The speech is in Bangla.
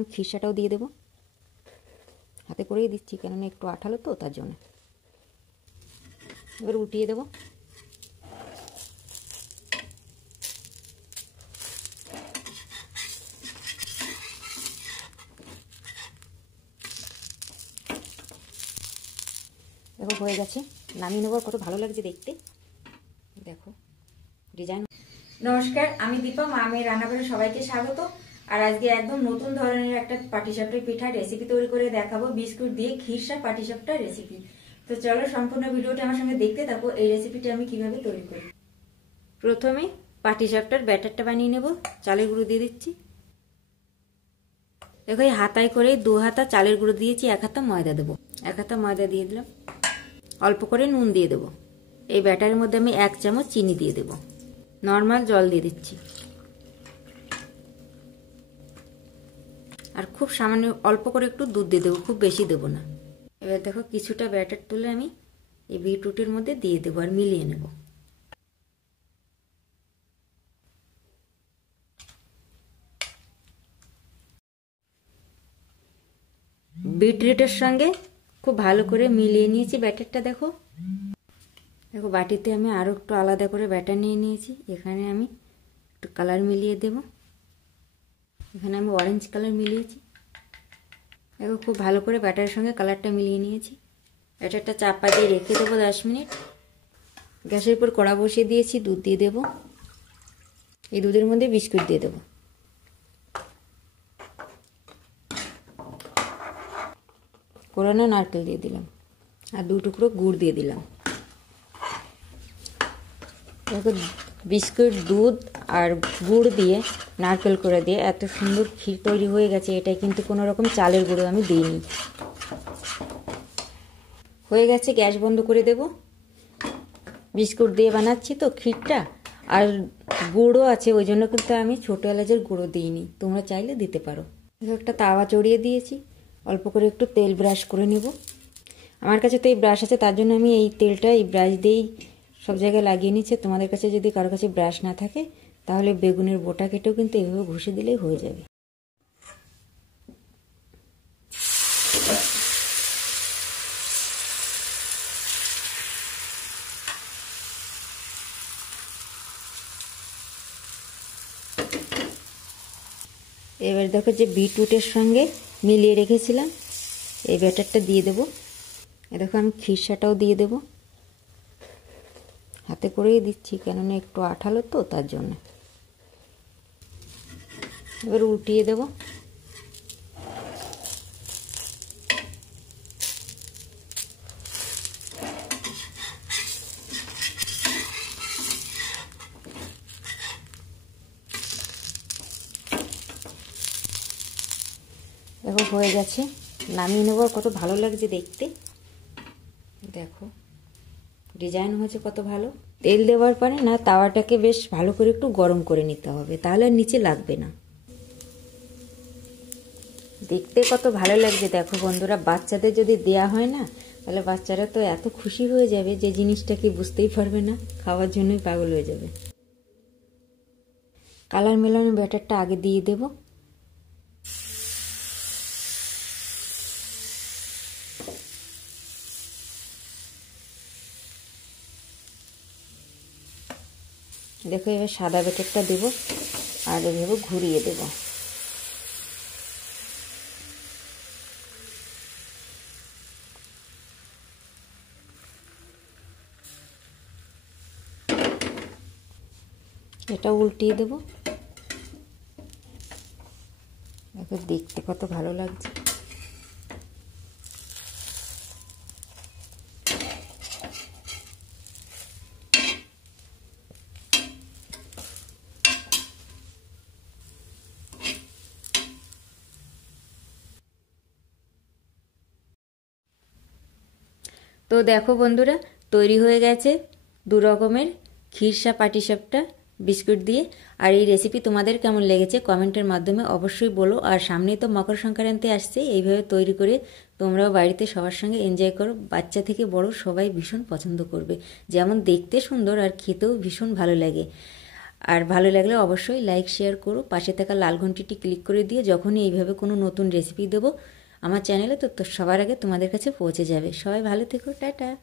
আমি খিরসাটাও দিয়ে দেবো, হাতে করেই দিচ্ছি কেননা একটু আঠালো তো তার জন্য। এবার উল্টিয়ে দেবো। দেখো হয়ে গেছে, নামিয়ে নেবো। কত ভালো লাগছে দেখতে, দেখো ডিজাইন। নমস্কার, আমি দীপা, মা মেয়ের রান্নাঘরে সবাইকে স্বাগত। আর আজকে একদম নতুন ধরনের একটা পাটিসাপটার পিঠার রেসিপি তৈরি করে দেখাবো, বিস্কুট দিয়ে খিরসা পাটিসাপটার রেসিপি। তো চলো সম্পূর্ণ ভিডিওটা আমার সঙ্গে দেখতে থাকো, এই রেসিপিটা আমি কিভাবে তৈরি করি। প্রথমে পাটিসাপটার ব্যাটারটা বানিয়ে নেব। চালের গুঁড়ো দিয়ে দিচ্ছি। দেখো এই হাতায় করে 2 হাতা চালের গুঁড়ো দিয়েছি, 1 হাতা ময়দা দেবো। 1 হাতা ময়দা দিয়ে দিলাম, অল্প করে নুন দিয়ে দেবো। এই ব্যাটারের মধ্যে আমি 1 চামচ চিনি দিয়ে দেবো। নর্মাল জল দিয়ে দিচ্ছি, আর খুব সামান্য অল্প করে একটু দুধ দিয়ে দেবো, খুব বেশি দেবো না। এবার দেখো কিছুটা ব্যাটার তুলে আমি এই বিটরুটের মধ্যে দিয়ে দেবো আর মিলিয়ে নেব। বিটরুটের সঙ্গে খুব ভালো করে মিলিয়ে নিয়েছি ব্যাটারটা। দেখো দেখো বাটিতে আমি আরও একটু আলাদা করে ব্যাটার নিয়ে নিয়েছি। এখানে আমি একটু কালার মিলিয়ে দেব। এখানে আমি অরেঞ্জ কালার মিলিয়েছি। দেখো খুব ভালো করে ব্যাটারের সঙ্গে কালারটা মিলিয়ে নিয়েছি। ব্যাটারটা চাপা দিয়ে রেখে দেবো 10 মিনিট। গ্যাসের উপর কড়া বসিয়ে দিয়েছি, দুধ দিয়ে দেবো। এই দুধের মধ্যে বিস্কুট দিয়ে দেবো। কোরানো নারকেল দিয়ে দিলাম, আর 2 টুকরো গুড় দিয়ে দিলাম। দেখো বিস্কুট, দুধ আর গুড় দিয়ে নারকেল করে দিয়ে এত সুন্দর ক্ষীর তৈরি হয়ে গেছে। এটা কিন্তু কোনো রকম চালের গুঁড়ো আমি দিইনি। হয়ে গেছে, গ্যাস বন্ধ করে দেব। বিস্কুট দিয়ে বানাচ্ছি তো ক্ষীরটা, আর গুঁড়ো আছে ওই জন্য কিন্তু আমি ছোটো এলাচের গুঁড়ো দিইনি, তোমরা চাইলে দিতে পারো। একটা তাওয়া চড়িয়ে দিয়েছি, অল্প করে একটু তেল ব্রাশ করে নেব। আমার কাছে তো এই ব্রাশ আছে, তার জন্য আমি এই তেলটা এই ব্রাশ দিয়েই সব জায়গায় লাগিয়ে নিচ্ছে। তোমাদের কাছে যদি কারো কাছে ব্রাশ না থাকে তাহলে বেগুনের বোটা কেটেও কিন্তু এভাবে ঘষে দিলেই হয়ে যাবে। এবার দেখো যে বিটরুটের সঙ্গে মিলিয়ে রেখেছিলাম এই ব্যাটারটা দিয়ে দেবো। দেখো আমি খিরসাটাও দিয়ে দেবো, হাতে করেই দিচ্ছি কেননা একটু আঠালো তো তার জন্য। এবার উল্টিয়ে দেবো। দেখো হয়ে গেছে, নামিয়ে নেবো। কত ভালো লাগছে দেখতে, দেখো ডিজাইন হয়েছে কত ভালো। তেল দেওয়ার পরে না তাওয়াটাকে বেশ ভালো করে একটু গরম করে নিতে হবে, তাহলে নিচে লাগবে না। দেখতে কত ভালো লাগছে দেখো বন্ধুরা। বাচ্চাদের যদি দেয়া হয় না তাহলে বাচ্চারা তো এত খুশি হয়ে যাবে যে জিনিসটা কি বুঝতেই পারবে না, খাওয়ার জন্যই পাগল হয়ে যাবে। কালার মেলানো ব্যাটারটা আগে দিয়ে দেবো। দেখো এবার সাদা ব্যাটারটা দেবো আর এভাবে ঘুরিয়ে দেবো। এটা উল্টিয়ে দেবো। দেখো দেখতে কত ভালো লাগছে। তো দেখো বন্ধুরা তৈরি হয়ে গেছে 2 রকমের খিরসা পাটিসাপটা বিস্কুট দিয়ে। আর এই রেসিপি তোমাদের কেমন লেগেছে কমেন্টের মাধ্যমে অবশ্যই বলো। আর সামনেই তো মকর সংক্রান্তি আসছে, এইভাবে তৈরি করে তোমরাও বাড়িতে সবার সঙ্গে এনজয় করো। বাচ্চা থেকে বড় সবাই ভীষণ পছন্দ করবে, যেমন দেখতে সুন্দর আর খেতেও ভীষণ ভালো লাগে। আর ভালো লাগলে অবশ্যই লাইক শেয়ার করো, পাশে থাকা লাল ঘন্টিটি ক্লিক করে দিয়ে যখনই এইভাবে কোনো নতুন রেসিপি দেবো আমার চ্যানেলে তো সবার আগে তোমাদের কাছে পৌঁছে যাবে। সবাই ভালো থেকো, টাটা।